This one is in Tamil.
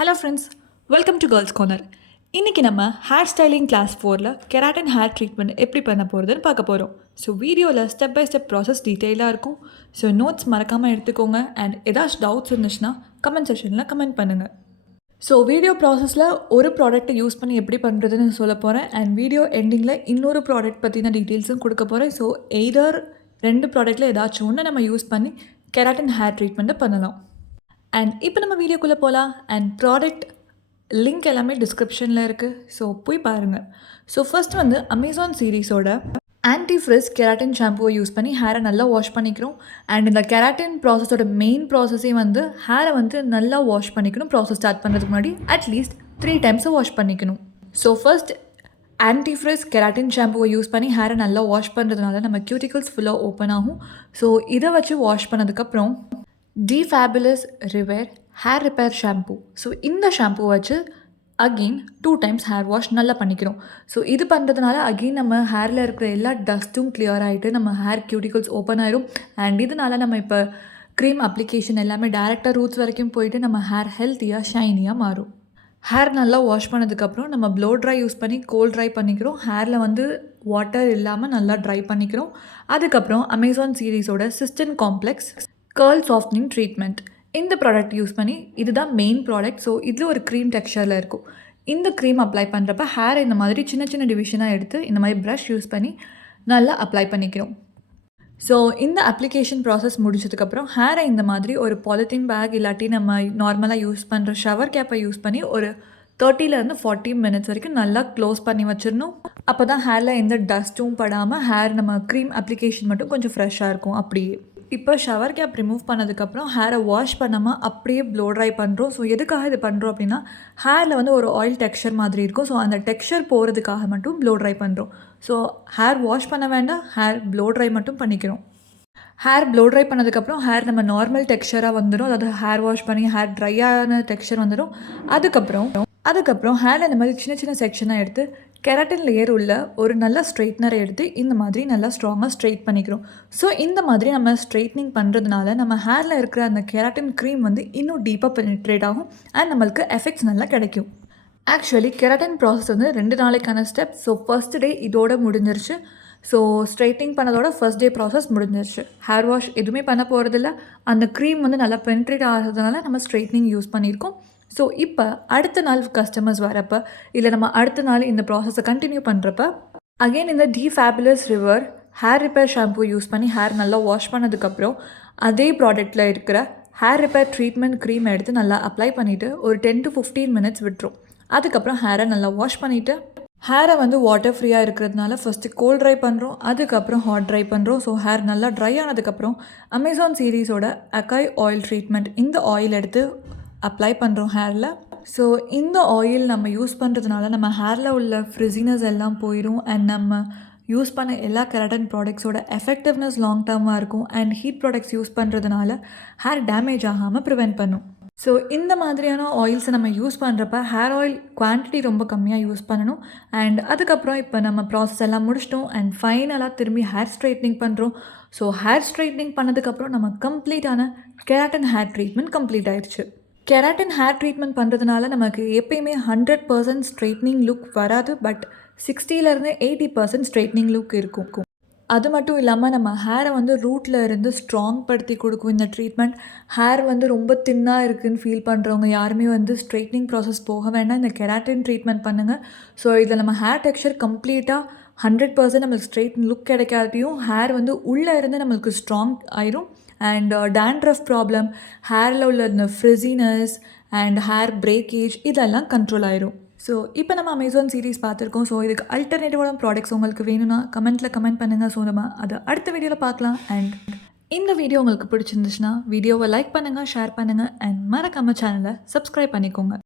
Hello friends, welcome to girls corner. இன்றைக்கி நம்ம ஹேர் ஸ்டைலிங் கிளாஸ் 4ல் கெராட்டின் ஹேர் ட்ரீட்மெண்ட் எப்படி பண்ண போகிறதுன்னு பார்க்க போகிறோம். ஸோ வீடியோவில் ஸ்டெப் பை ஸ்டெப் ப்ராசஸ் டீட்டெயிலாக இருக்கும். ஸோ நோட்ஸ் மறக்காமல் எடுத்துக்கோங்க. அண்ட் ஏதாச்சும் டவுட்ஸ் இருந்துச்சுன்னா கமெண்ட் செஷனில் கமெண்ட் பண்ணுங்கள். ஸோ வீடியோ ப்ராசஸில் ஒரு ப்ராடக்ட்டை யூஸ் பண்ணி எப்படி பண்ணுறதுன்னு சொல்ல போகிறேன். அண்ட் வீடியோ எண்டிங்கில் இன்னொரு ப்ராடக்ட் பற்றின டீட்டெயில்ஸும் கொடுக்க போகிறேன். ஸோ எய்தர் 2 ப்ராடக்ட்டில் ஏதாச்சும் ஒன்று நம்ம யூஸ் பண்ணி கெராட்டின் ஹேர் ட்ரீட்மெண்ட்டை பண்ணலாம். அண்ட் இப்போ நம்ம வீடியோக்குள்ளே போகலாம். அண்ட் ப்ராடக்ட் லிங்க் எல்லாமே டிஸ்கிரிப்ஷனில் இருக்குது. ஸோ போய் பாருங்கள். ஸோ ஃபர்ஸ்ட் வந்து அமேசான் சீரீஸோட ஆன்டி ஃப்ரிஸ் கெராட்டின் ஷாம்புவை யூஸ் பண்ணி ஹேரை நல்லா வாஷ் பண்ணிக்கிறோம். அண்ட் இந்த கெராட்டின் ப்ராசஸோட மெயின் ப்ராசஸே வந்து ஹேரை வந்து நல்லா வாஷ் பண்ணிக்கணும். ப்ராசஸ் ஸ்டார்ட் பண்ணுறதுக்கு முன்னாடி அட்லீஸ்ட் 3 டைம்ஸை வாஷ் பண்ணிக்கணும். So first anti frizz keratin ஷாம்புவை யூஸ் பண்ணி ஹேரை நல்லா வாஷ் பண்ணுறதுனால நம்ம கியூட்டிகல்ஸ் ஃபுல்லாக ஓப்பன் ஆகும். ஸோ இதை வச்சு வாஷ் பண்ணதுக்கப்புறம் டிஃபேபுலஸ் ரிவேர் ஹேர் ரிப்பேர் ஷாம்பு. ஸோ இந்த ஷாம்பு வச்சு அகெயின் 2 டைம்ஸ் ஹேர் வாஷ் நல்லா பண்ணிக்கிறோம். ஸோ இது பண்ணுறதுனால அகெயின் நம்ம ஹேரில் இருக்கிற எல்லா டஸ்ட்டும் கிளியர் ஆகிட்டு நம்ம ஹேர் கியூட்டிகல்ஸ் ஓப்பன் ஆயிரும். அண்ட் இதனால் நம்ம இப்போ க்ரீம் அப்ளிகேஷன் எல்லாமே டேரெக்டாக ரூட்ஸ் வரைக்கும் போயிட்டு நம்ம ஹேர் ஹெல்த்தியாக ஷைனியாக மாறும். ஹேர் நல்லா வாஷ் பண்ணதுக்கப்புறம் நம்ம ப்ளோ ட்ரை யூஸ் பண்ணி கோல்ட் ட்ரை பண்ணிக்கிறோம். ஹேரில் வந்து வாட்டர் இல்லாமல் நல்லா ட்ரை பண்ணிக்கிறோம். அதுக்கப்புறம் அமேசான் சீரீஸோட cysteine complex curl softening treatment இந்த ப்ராடக்ட் யூஸ் பண்ணி இதுதான் மெயின் ப்ராடக்ட். ஸோ இதில் ஒரு க்ரீம் டெக்ஸ்சரில் இருக்கும். இந்த க்ரீம் அப்ளை பண்ணுறப்ப ஹேர் இந்த மாதிரி சின்ன சின்ன டிவிஷனாக எடுத்து இந்த மாதிரி ப்ரஷ் யூஸ் பண்ணி நல்லா அப்ளை பண்ணிக்கிறோம். ஸோ இந்த அப்ளிகேஷன் ப்ராசஸ் முடிச்சதுக்கப்புறம் ஹேரை இந்த மாதிரி ஒரு பாலித்தீன் பேக் இல்லாட்டி நம்ம நார்மலாக யூஸ் பண்ணுற ஷவர் கேப்பை யூஸ் பண்ணி ஒரு 30 to 40 மினிட்ஸ் வரைக்கும் நல்லா க்ளோஸ் பண்ணி வச்சிடணும். அப்போ தான் ஹேரில் எந்த டஸ்ட்டும் படாமல் ஹேர் நம்ம க்ரீம் அப்ளிகேஷன் மட்டும் கொஞ்சம் ஃப்ரெஷ்ஷாக இருக்கும். அப்படியே இப்போ ஷவர் கேப் ரிமூவ் பண்ணதுக்கப்புறம் ஹேரை வாஷ் பண்ணாமல் அப்படியே ப்ளோ ட்ரை பண்ணுறோம். ஸோ எதுக்காக இது பண்ணுறோம் அப்படின்னா ஹேரில் வந்து ஒரு ஆயில் டெக்ஸ்சர் மாதிரி இருக்கும். ஸோ அந்த டெக்ஸ்சர் போகிறதுக்காக மட்டும் ப்ளோ ட்ரை பண்ணுறோம். ஸோ ஹேர் வாஷ் பண்ண வேண்டாம், ஹேர் ப்ளோ ட்ரை மட்டும் பண்ணிக்கிறோம். ஹேர் ப்ளோ ட்ரை பண்ணதுக்கப்புறம் ஹேர் நம்ம நார்மல் டெக்ஸ்சராக வந்துடும். அதாவது ஹேர் வாஷ் பண்ணி ஹேர் ட்ரையான டெக்ஸ்சர் வந்துடும். அதுக்கப்புறம் ஹேரில் இந்த மாதிரி சின்ன சின்ன செக்ஷனாக எடுத்து கெராட்டின் லேயர் உள்ள ஒரு நல்ல ஸ்ட்ரெயிட்னரை எடுத்து இந்த மாதிரி நல்லா ஸ்ட்ராங்காக ஸ்ட்ரெயிட் பண்ணிக்கிறோம். ஸோ இந்த மாதிரி நம்ம ஸ்ட்ரெயிட்னிங் பண்ணுறதுனால நம்ம ஹேரில் இருக்கிற அந்த கெராட்டின் க்ரீம் வந்து இன்னும் டீப்பாக பெனிட்ரேட் ஆகும். அண்ட் நம்மளுக்கு எஃபெக்ட்ஸ் நல்லா கிடைக்கும். ஆக்சுவலி கெராட்டின் ப்ராசஸ் வந்து 2 நாளைக்கான ஸ்டெப். ஸோ ஃபர்ஸ்ட் டே இதோட முடிஞ்சிருச்சு. ஸோ ஸ்ட்ரைட்னிங் பண்ணதோட ஃபர்ஸ்ட் டே ப்ராசஸ் முடிஞ்சிருச்சு. ஹேர் வாஷ் எதுவுமே பண்ண போகிறதில்ல. அந்த க்ரீம் வந்து நல்லா பெனிட்ரேட் ஆகிறதுனால நம்ம ஸ்ட்ரைட்னிங் யூஸ் பண்ணியிருக்கோம். ஸோ இப்போ அடுத்த நாள் கஸ்டமர்ஸ் வரப்போ இல்லை நம்ம அடுத்த நாள் இந்த ப்ராசஸை கண்டினியூ பண்ணுறப்ப அகெயின் இந்த De Fabulous reviver hair repair shampoo use பண்ணி ஹேர் நல்லா வாஷ் பண்ணதுக்கப்புறம் அதே ப்ராடக்ட்டில் இருக்கிற ஹேர் ரிப்பேர் ட்ரீட்மெண்ட் க்ரீம் எடுத்து நல்லா அப்ளை பண்ணிவிட்டு ஒரு 10 to 15 மினிட்ஸ் விட்டுரும். அதுக்கப்புறம் ஹேரை நல்லா வாஷ் பண்ணிவிட்டு ஹேரை வந்து வாட்டர் ஃப்ரீயாக இருக்கிறதுனால ஃபஸ்ட்டு கோல்ட் ட்ரை பண்ணுறோம். அதுக்கப்புறம் ஹாட் ட்ரை பண்ணுறோம். ஸோ ஹேர் நல்லா ட்ரை ஆனதுக்கப்புறம் அமேசான் சீரீஸோட அக்காய் ஆயில் ட்ரீட்மெண்ட் இந்த ஆயில் எடுத்து அப்ளை பண்ணுறோம் ஹேரில். ஸோ இந்த ஆயில் நம்ம யூஸ் பண்ணுறதுனால நம்ம ஹேரில் உள்ள ஃப்ரிஸினஸ் எல்லாம் போயிடும். அண்ட் நம்ம யூஸ் பண்ண எல்லா கெராட்டின் ப்ராடக்ட்ஸோட எஃபெக்டிவ்னஸ் லாங் டர்மாக இருக்கும். அண்ட் ஹீட் ப்ராடக்ட்ஸ் யூஸ் பண்ணுறதுனால ஹேர் டேமேஜ் ஆகாமல் ப்ரிவெண்ட் பண்ணும். ஸோ இந்த மாதிரியான ஆயில்ஸை நம்ம யூஸ் பண்ணுறப்ப ஹேர் ஆயில் குவான்டிட்டி ரொம்ப கம்மியாக யூஸ் பண்ணணும். அண்ட் அதுக்கப்புறம் இப்போ நம்ம ப்ராசஸ் எல்லாம் முடிச்சிட்டோம். அண்ட் ஃபைனலாக திரும்பி ஹேர் ஸ்ட்ரைட்னிங் பண்ணுறோம். ஸோ ஹேர் ஸ்ட்ரைட்னிங் பண்ணதுக்கப்புறம் நம்ம கம்ப்ளீட்டான கெராட்டின் ஹேர் ட்ரீட்மெண்ட் கம்ப்ளீட் ஆயிடுச்சு. கெராட்டின் ஹேர் ட்ரீட்மெண்ட் பண்ணுறதுனால நமக்கு எப்பயுமே 100% ஸ்ட்ரைட்னிங் லுக் வராது. பட் 60% 80% ஸ்ட்ரைட்னிங் லுக் இருக்கும். அது மட்டும் இல்லாமல் நம்ம ஹேரை வந்து ரூட்டில் இருந்து ஸ்ட்ராங் படுத்தி கொடுக்கும் இந்த ட்ரீட்மெண்ட். ஹேர் வந்து ரொம்ப தின்னாக இருக்குதுன்னு ஃபீல் பண்ணுறவங்க யாருமே வந்து ஸ்ட்ரைட்னிங் ப்ராசஸ் போக வேண்டாம், இந்த கெராட்டின் ட்ரீட்மெண்ட் பண்ணுங்கள். ஸோ இதில் நம்ம ஹேர் டெக்ஸ்சர் கம்ப்ளீட்டாக 100% நம்மளுக்கு ஸ்ட்ரைட் லுக் கிடைக்காட்டியும் ஹேர் வந்து உள்ளே இருந்து நம்மளுக்கு ஸ்ட்ராங் ஆயிரும். அண்ட் டேண்ட்ரஃப் ப்ராப்ளம், ஹேரில் உள்ள இந்த ஃப்ரிஸினஸ் அண்ட் ஹேர் பிரேக்கேஜ் இதெல்லாம் கண்ட்ரோல் ஆயிரும். ஸோ இப்போ நம்ம அமேசான் சீரீஸ் பார்த்துருக்கோம். ஸோ இதுக்கு அல்டர்னேட்டிவான ப்ராடக்ட்ஸ் உங்களுக்கு வேணும்னா கமெண்ட் பண்ணுங்கள். ஸோ நம்ம அதை அடுத்த வீடியோவில் பார்க்கலாம். அண்ட் இந்த வீடியோ உங்களுக்கு பிடிச்சிருந்துச்சுன்னா வீடியோவை லைக் பண்ணுங்கள், ஷேர் பண்ணுங்கள். அண்ட் மறக்காம சேனலை சப்ஸ்கிரைப் பண்ணிக்கோங்க.